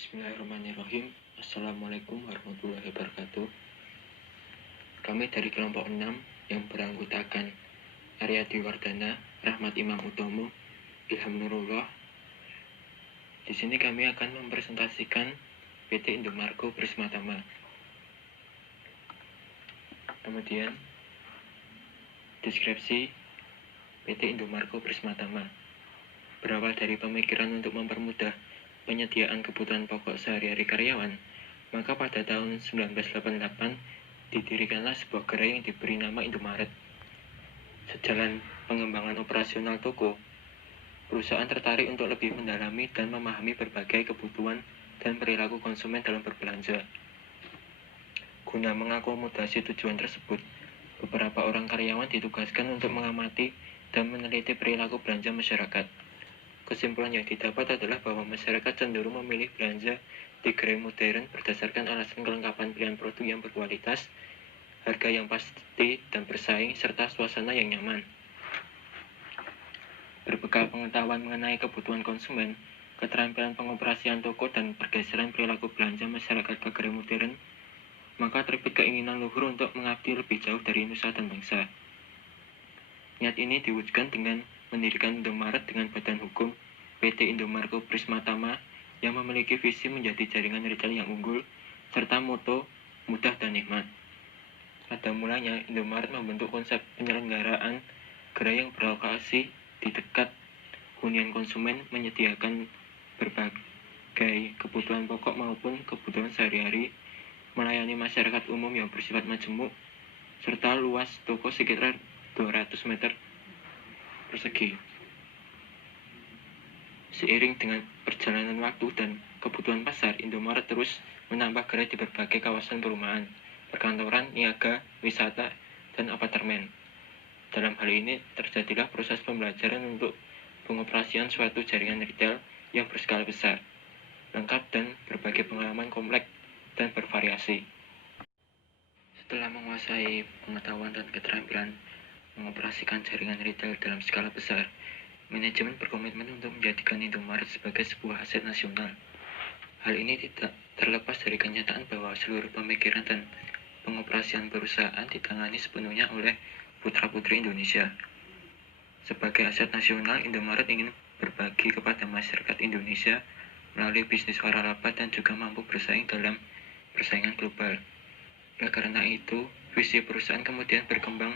Bismillahirrahmanirrahim. Assalamualaikum warahmatullahi wabarakatuh. Kami dari kelompok 6 yang beranggotakan Aryadi Wardana, Rahmat Imam Utomo, Ilham Nurullah. Di sini kami akan mempresentasikan PT Indomarko Prismatama. Kemudian deskripsi PT Indomarko Prismatama berawal dari pemikiran untuk mempermudah penyediaan kebutuhan pokok sehari-hari karyawan, maka pada tahun 1988 didirikanlah sebuah gerai yang diberi nama Indomaret. Sejalan pengembangan operasional toko, perusahaan tertarik untuk lebih mendalami dan memahami berbagai kebutuhan dan perilaku konsumen dalam berbelanja. Guna mengakomodasi tujuan tersebut, beberapa orang karyawan ditugaskan untuk mengamati dan meneliti perilaku belanja masyarakat. Kesimpulan yang didapat adalah bahwa masyarakat cenderung memilih belanja di gerai modern berdasarkan alasan kelengkapan pilihan produk yang berkualitas, harga yang pasti dan bersaing, serta suasana yang nyaman. Berbekal pengetahuan mengenai kebutuhan konsumen, keterampilan pengoperasian toko, dan pergeseran perilaku belanja masyarakat ke gerai modern, maka terbit keinginan luhur untuk mengabdi lebih jauh dari nusa dan bangsa. Niat ini diwujudkan dengan mendirikan Indomaret dengan badan hukum PT Indomarko Prismatama yang memiliki visi menjadi jaringan retail yang unggul, serta moto mudah dan nikmat. Pada mulanya, Indomaret membentuk konsep penyelenggaraan gerai yang berlokasi di dekat hunian konsumen, menyediakan berbagai kebutuhan pokok maupun kebutuhan sehari-hari, melayani masyarakat umum yang bersifat majemuk, serta luas toko sekitar 200 meter persegi. Seiring dengan perjalanan waktu dan kebutuhan pasar, Indomaret terus menambah gerai di berbagai kawasan perumahan, perkantoran, niaga, wisata, dan apartemen. Dalam hal ini, terjadilah proses pembelajaran untuk pengoperasian suatu jaringan retail yang berskala besar, lengkap dan berbagai pengalaman kompleks dan bervariasi. Setelah menguasai pengetahuan dan keterampilan mengoperasikan jaringan retail dalam skala besar, manajemen berkomitmen untuk menjadikan Indomaret sebagai sebuah aset nasional. Hal ini tidak terlepas dari kenyataan bahwa seluruh pemikiran dan pengoperasian perusahaan ditangani sepenuhnya oleh putra-putri Indonesia. Sebagai aset nasional, Indomaret ingin berbagi kepada masyarakat Indonesia melalui bisnis waralaba dan juga mampu bersaing dalam persaingan global. Oleh karena itu, visi perusahaan kemudian berkembang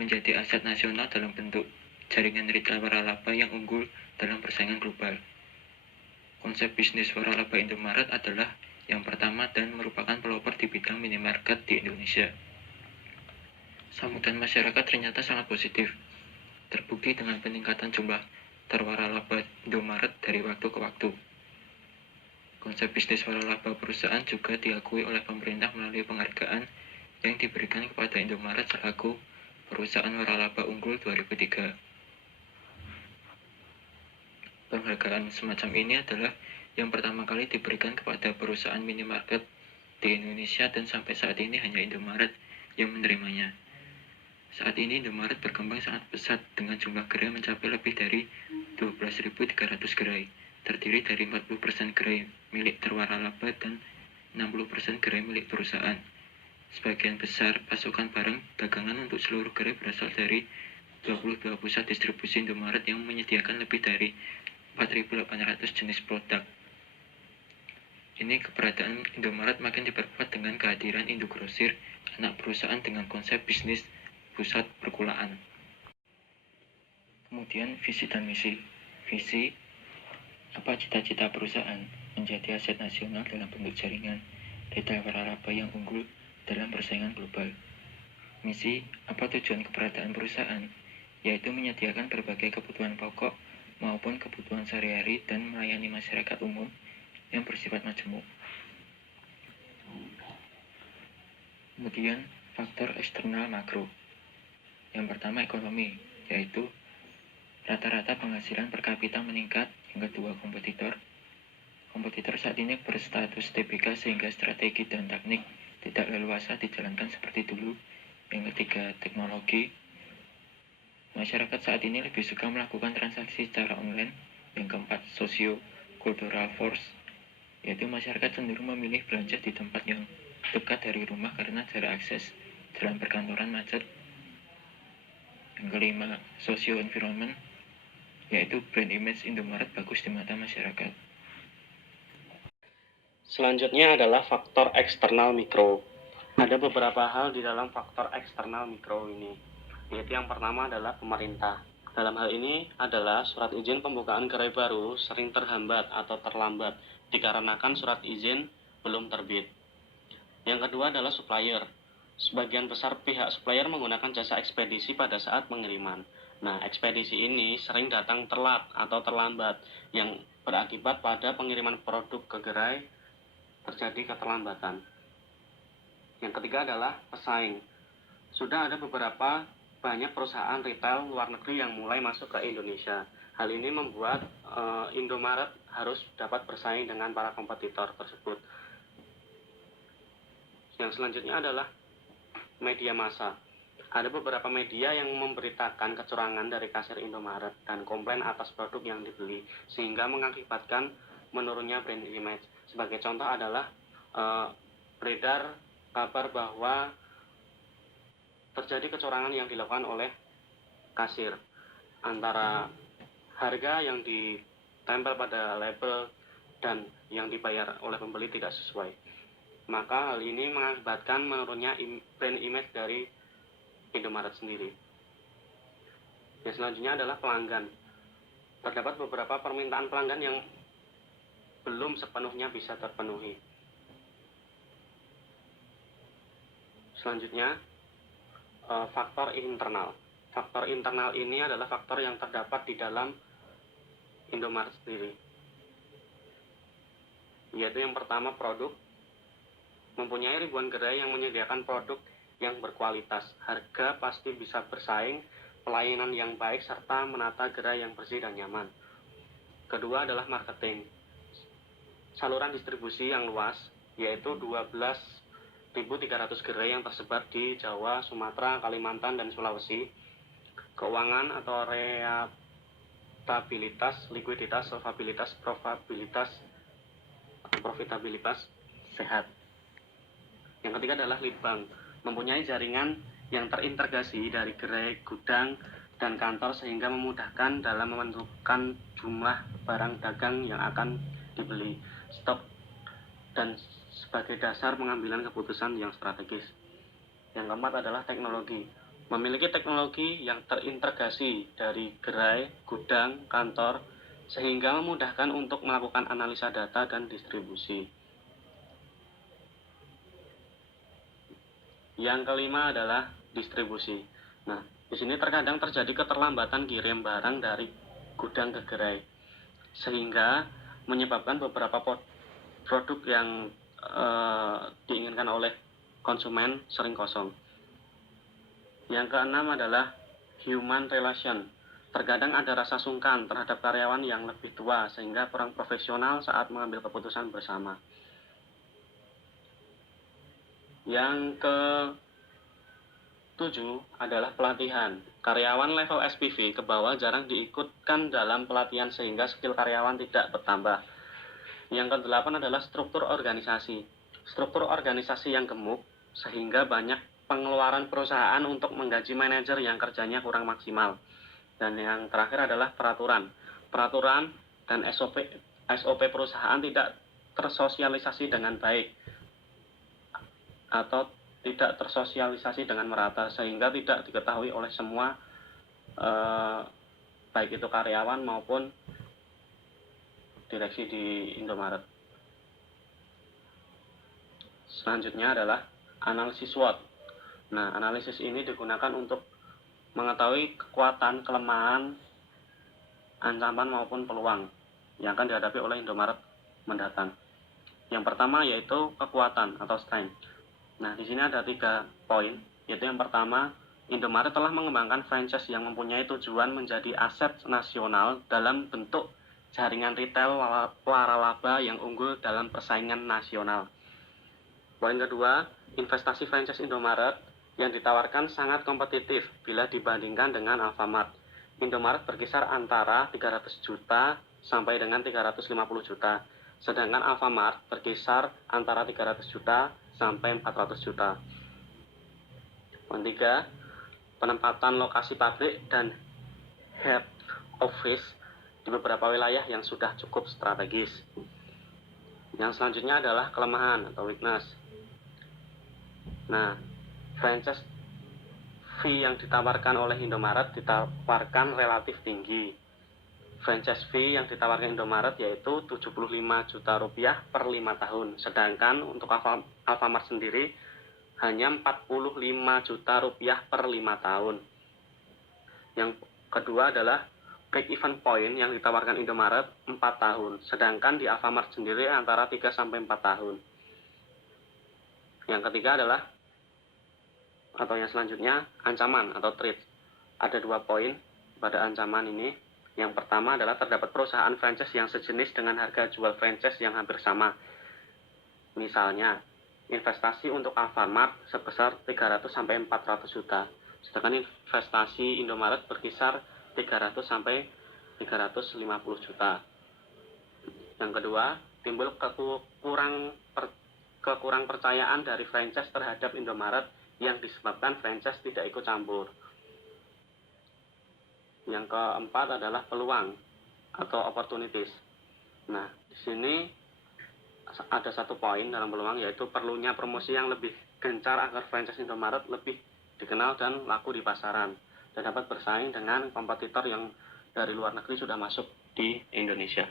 menjadi aset nasional dalam bentuk jaringan retail waralaba yang unggul dalam persaingan global. Konsep bisnis waralaba Indomaret adalah yang pertama dan merupakan pelopor di bidang minimarket di Indonesia. Sambutan masyarakat ternyata sangat positif, terbukti dengan peningkatan jumlah terwaralaba Indomaret dari waktu ke waktu. Konsep bisnis waralaba perusahaan juga diakui oleh pemerintah melalui penghargaan yang diberikan kepada Indomaret selaku perusahaan waralaba unggul 2003. Penghargaan semacam ini adalah yang pertama kali diberikan kepada perusahaan minimarket di Indonesia dan sampai saat ini hanya Indomaret yang menerimanya. Saat ini Indomaret berkembang sangat pesat dengan jumlah gerai mencapai lebih dari 12.300 gerai, terdiri dari 40% gerai milik terwaralaba dan 60% gerai milik perusahaan. Sebagian besar pasokan barang dagangan untuk seluruh gerai berasal dari 22 pusat distribusi Indomaret yang menyediakan lebih dari 4.800 jenis produk. Ini keberadaan Indomaret makin diperkuat dengan kehadiran Indogrosir, anak perusahaan dengan konsep bisnis pusat perkulaan. Kemudian visi dan misi. Visi, apa cita-cita perusahaan? Menjadi aset nasional dalam bentuk jaringan retail waralaba yang unggul dalam persaingan global. Misi, apa tujuan keberadaan perusahaan? Yaitu menyediakan berbagai kebutuhan pokok maupun kebutuhan sehari-hari dan melayani masyarakat umum yang bersifat majemuk. Kemudian, faktor eksternal makro. Yang pertama ekonomi, yaitu rata-rata penghasilan per kapita meningkat. Yang kedua kompetitor. Kompetitor saat ini berstatus TBK sehingga strategi dan teknik tidak leluasa dijalankan seperti dulu. Yang ketiga teknologi. Masyarakat saat ini lebih suka melakukan transaksi secara online. Yang keempat socio-cultural force. yaitu masyarakat cenderung memilih belanja di tempat yang dekat dari rumah karena jarak akses dalam perkantoran macet. Yang kelima, socio-environment, yaitu brand image Indomaret bagus di mata masyarakat. Selanjutnya adalah faktor eksternal mikro. Ada beberapa hal di dalam faktor eksternal mikro ini, yaitu yang pertama adalah pemerintah. Dalam hal ini adalah surat izin pembukaan gerai baru sering terhambat atau terlambat dikarenakan surat izin belum terbit. Yang kedua adalah supplier. Sebagian besar pihak supplier menggunakan jasa ekspedisi pada saat pengiriman. Nah, ekspedisi ini sering datang telat atau terlambat yang berakibat pada pengiriman produk ke gerai terjadi keterlambatan. Yang ketiga adalah pesaing. Sudah ada beberapa banyak perusahaan retail luar negeri yang mulai masuk ke Indonesia. Hal ini membuat Indomaret harus dapat bersaing dengan para kompetitor tersebut. Yang selanjutnya adalah media massa. Ada beberapa media yang memberitakan kecurangan dari kasir Indomaret dan komplain atas produk yang dibeli, sehingga mengakibatkan menurunnya brand image. Sebagai contoh adalah beredar kabar bahwa terjadi kecurangan yang dilakukan oleh kasir antara harga yang ditempel pada label dan yang dibayar oleh pembeli tidak sesuai. Maka hal ini mengakibatkan menurunnya brand image dari Indomaret sendiri. Yang selanjutnya adalah pelanggan. Terdapat beberapa permintaan pelanggan yang belum sepenuhnya bisa terpenuhi. Selanjutnya, faktor internal. Faktor internal ini adalah faktor yang terdapat di dalam Indomaret sendiri. Yaitu yang pertama, produk. Mempunyai ribuan gerai yang menyediakan produk yang berkualitas, harga pasti bisa bersaing, pelayanan yang baik, serta menata gerai yang bersih dan nyaman. Kedua adalah marketing. Saluran distribusi yang luas, yaitu 12.300 gerai yang tersebar di Jawa, Sumatera, Kalimantan, dan Sulawesi. Keuangan atau rentabilitas, likuiditas, solvabilitas, profitabilitas sehat. Yang ketiga adalah lead bank, mempunyai jaringan yang terintegrasi dari gerai, gudang, dan kantor sehingga memudahkan dalam menentukan jumlah barang dagang yang akan dibeli, stok, dan sebagai dasar pengambilan keputusan yang strategis. Yang keempat adalah teknologi, memiliki teknologi yang terintegrasi dari gerai, gudang, kantor, sehingga memudahkan untuk melakukan analisa data dan distribusi. Yang kelima adalah distribusi. Nah, di sini terkadang terjadi keterlambatan kirim barang dari gudang ke gerai, sehingga menyebabkan beberapa produk yang diinginkan oleh konsumen sering kosong. Yang keenam adalah human relation. Terkadang ada rasa sungkan terhadap karyawan yang lebih tua, sehingga kurang profesional saat mengambil keputusan bersama. Yang ke-7 adalah pelatihan. Karyawan level SPV ke bawah jarang diikutkan dalam pelatihan sehingga skill karyawan tidak bertambah. Yang ke-8 adalah struktur organisasi. Struktur organisasi yang gemuk sehingga banyak pengeluaran perusahaan untuk menggaji manajer yang kerjanya kurang maksimal. Dan yang terakhir adalah peraturan. Peraturan dan SOP perusahaan tidak tersosialisasi dengan baik atau tidak tersosialisasi dengan merata sehingga tidak diketahui oleh semua baik itu karyawan maupun direksi di Indomaret. Selanjutnya adalah analisis SWOT. Nah, analisis ini digunakan untuk mengetahui kekuatan, kelemahan, ancaman maupun peluang yang akan dihadapi oleh Indomaret mendatang. Yang pertama yaitu kekuatan atau strength. Nah, di sini ada 3 poin, yaitu yang pertama, Indomaret telah mengembangkan franchise yang mempunyai tujuan menjadi aset nasional dalam bentuk jaringan retail waralaba yang unggul dalam persaingan nasional. Poin kedua, investasi franchise Indomaret yang ditawarkan sangat kompetitif bila dibandingkan dengan Alfamart. Indomaret berkisar antara 300 juta sampai dengan 350 juta. sedangkan Alfamart berkisar antara 300 juta sampai 400 juta. Poin 3, penempatan lokasi pabrik dan head office di beberapa wilayah yang sudah cukup strategis. Yang selanjutnya adalah kelemahan atau weakness. Nah, franchise fee yang ditawarkan oleh Indomaret ditawarkan relatif tinggi. Franchise fee yang ditawarkan Indomaret yaitu 75 juta rupiah per 5 tahun. Sedangkan untuk Alfamart sendiri hanya 45 juta rupiah per 5 tahun. Yang kedua adalah break even point yang ditawarkan Indomaret 4 tahun. Sedangkan di Alfamart sendiri antara 3 sampai 4 tahun. Yang ketiga adalah atau yang selanjutnya ancaman atau threat. Ada 2 poin pada ancaman ini. Yang pertama adalah terdapat perusahaan franchise yang sejenis dengan harga jual franchise yang hampir sama. Misalnya, investasi untuk Alfamart sebesar 300 sampai 400 juta. Sedangkan investasi Indomaret berkisar 300 sampai 350 juta. Yang kedua, timbul kekurang percayaan dari franchise terhadap Indomaret yang disebabkan franchise tidak ikut campur. Yang keempat adalah peluang atau opportunities. Nah, di sini ada 1 poin dalam peluang, yaitu perlunya promosi yang lebih gencar agar franchise Indomaret lebih dikenal dan laku di pasaran dan dapat bersaing dengan kompetitor yang dari luar negeri sudah masuk di Indonesia.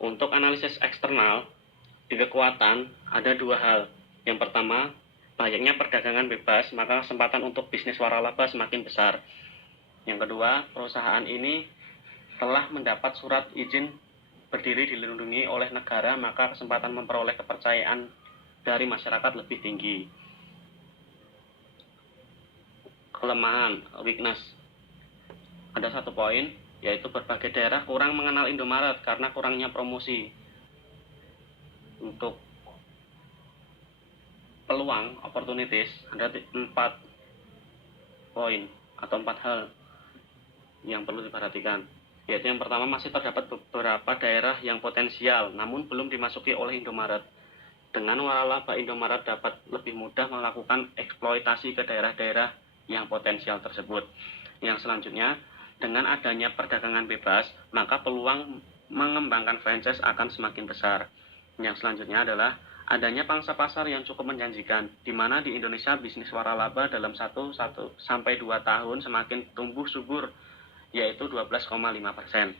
Untuk analisis eksternal di kekuatan ada 2 hal. Yang pertama, banyaknya perdagangan bebas, maka kesempatan untuk bisnis waralaba semakin besar. Yang kedua, perusahaan ini telah mendapat surat izin berdiri dilindungi oleh negara, maka kesempatan memperoleh kepercayaan dari masyarakat lebih tinggi. Kelemahan, weakness. Ada 1 poin, yaitu berbagai daerah kurang mengenal Indomaret karena kurangnya promosi. Untuk peluang, opportunities, ada 4 poin atau 4 hal yang perlu diperhatikan. Yaitu yang pertama, masih terdapat beberapa daerah yang potensial namun belum dimasuki oleh Indomaret. Dengan waralaba, Indomaret dapat lebih mudah melakukan eksploitasi ke daerah-daerah yang potensial tersebut. Yang selanjutnya, dengan adanya perdagangan bebas, maka peluang mengembangkan franchise akan semakin besar. Yang selanjutnya adalah adanya pangsa pasar yang cukup menjanjikan, di mana di Indonesia bisnis waralaba dalam 1 sampai 2 tahun semakin tumbuh subur, yaitu 12,5%.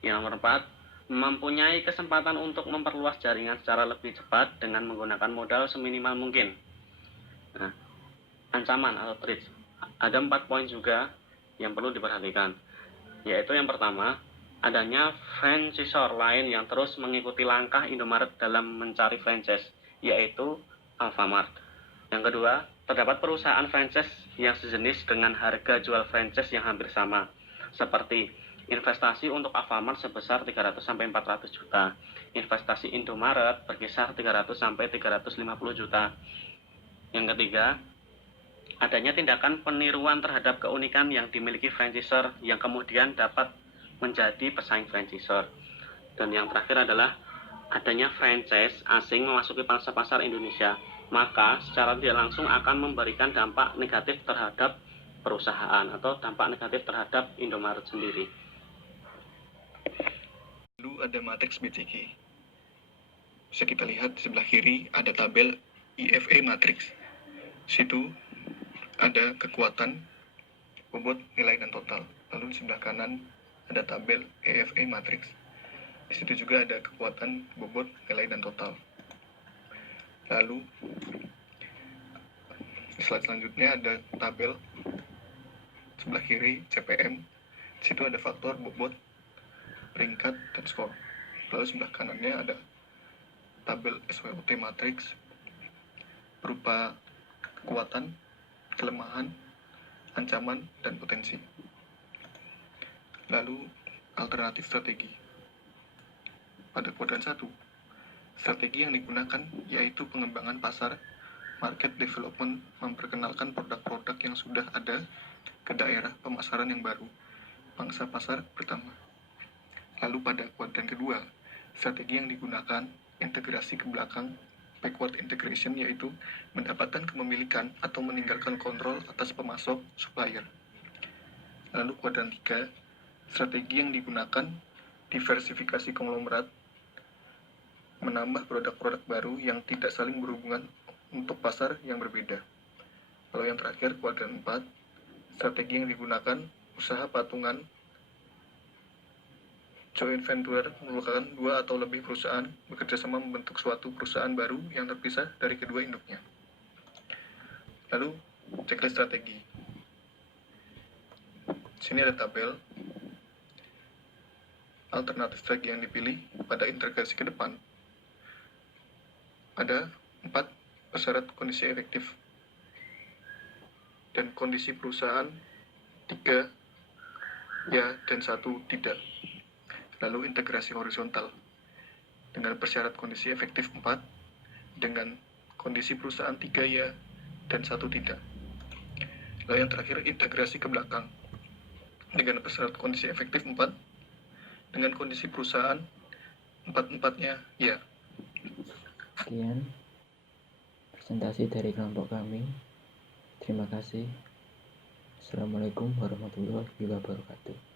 Yang nomor 4, mempunyai kesempatan untuk memperluas jaringan secara lebih cepat dengan menggunakan modal seminimal mungkin. Nah, ancaman atau threat. Ada 4 poin juga yang perlu diperhatikan, yaitu yang pertama, adanya franchisor lain yang terus mengikuti langkah Indomaret dalam mencari franchise, yaitu Alfamart. Yang kedua, terdapat perusahaan franchise yang sejenis dengan harga jual franchise yang hampir sama, seperti investasi untuk Alfamart sebesar 300 sampai 400 juta, investasi Indomaret berkisar 300 sampai 350 juta. Yang ketiga, adanya tindakan peniruan terhadap keunikan yang dimiliki franchisor yang kemudian dapat menjadi pesaing franchisor. Dan yang terakhir adalah adanya franchise asing memasuki pasar Indonesia, maka secara tidak langsung akan memberikan dampak negatif terhadap perusahaan atau dampak negatif terhadap Indomaret sendiri. Lalu ada matriks BCG. Bisa kita lihat di sebelah kiri ada tabel IFA matrix. Situ ada kekuatan, bobot, nilai, dan total. Lalu di sebelah kanan ada tabel EFA matrix. Di situ juga ada kekuatan, bobot, nilai, dan total. Lalu di slide selanjutnya ada tabel sebelah kiri CPM. Di situ ada faktor, bobot, peringkat, dan skor. Lalu sebelah kanannya ada tabel SWOT matrix berupa kekuatan, kelemahan, ancaman, dan potensi. Lalu alternatif strategi. Pada kuadran 1, strategi yang digunakan yaitu pengembangan pasar, market development, memperkenalkan produk-produk yang sudah ada ke daerah pemasaran yang baru. pangsa pasar bertambah. Lalu pada kuadran kedua, strategi yang digunakan integrasi ke belakang, backward integration, yaitu mendapatkan kepemilikan atau meninggalkan kontrol atas pemasok supplier. Lalu kuadran 3, strategi yang digunakan diversifikasi konglomerat, menambah produk-produk baru yang tidak saling berhubungan untuk pasar yang berbeda. Lalu yang terakhir, kuadran 4, strategi yang digunakan usaha patungan, joint venture, merupakan dua atau lebih perusahaan bekerjasama membentuk suatu perusahaan baru yang terpisah dari kedua induknya. Lalu, checklist strategi. Sini ada tabel alternatif strategi yang dipilih pada integrasi ke depan. Ada 4 persyarat kondisi efektif dan kondisi perusahaan 3 ya dan 1 tidak. Lalu integrasi horizontal dengan persyarat kondisi efektif 4 dengan kondisi perusahaan 3 ya dan 1 tidak. Lalu yang terakhir, integrasi ke belakang dengan persyarat kondisi efektif 4 dengan kondisi perusahaan 4-4-nya ya. Sekian presentasi dari kelompok kami. Terima kasih. Assalamualaikum warahmatullahi wabarakatuh.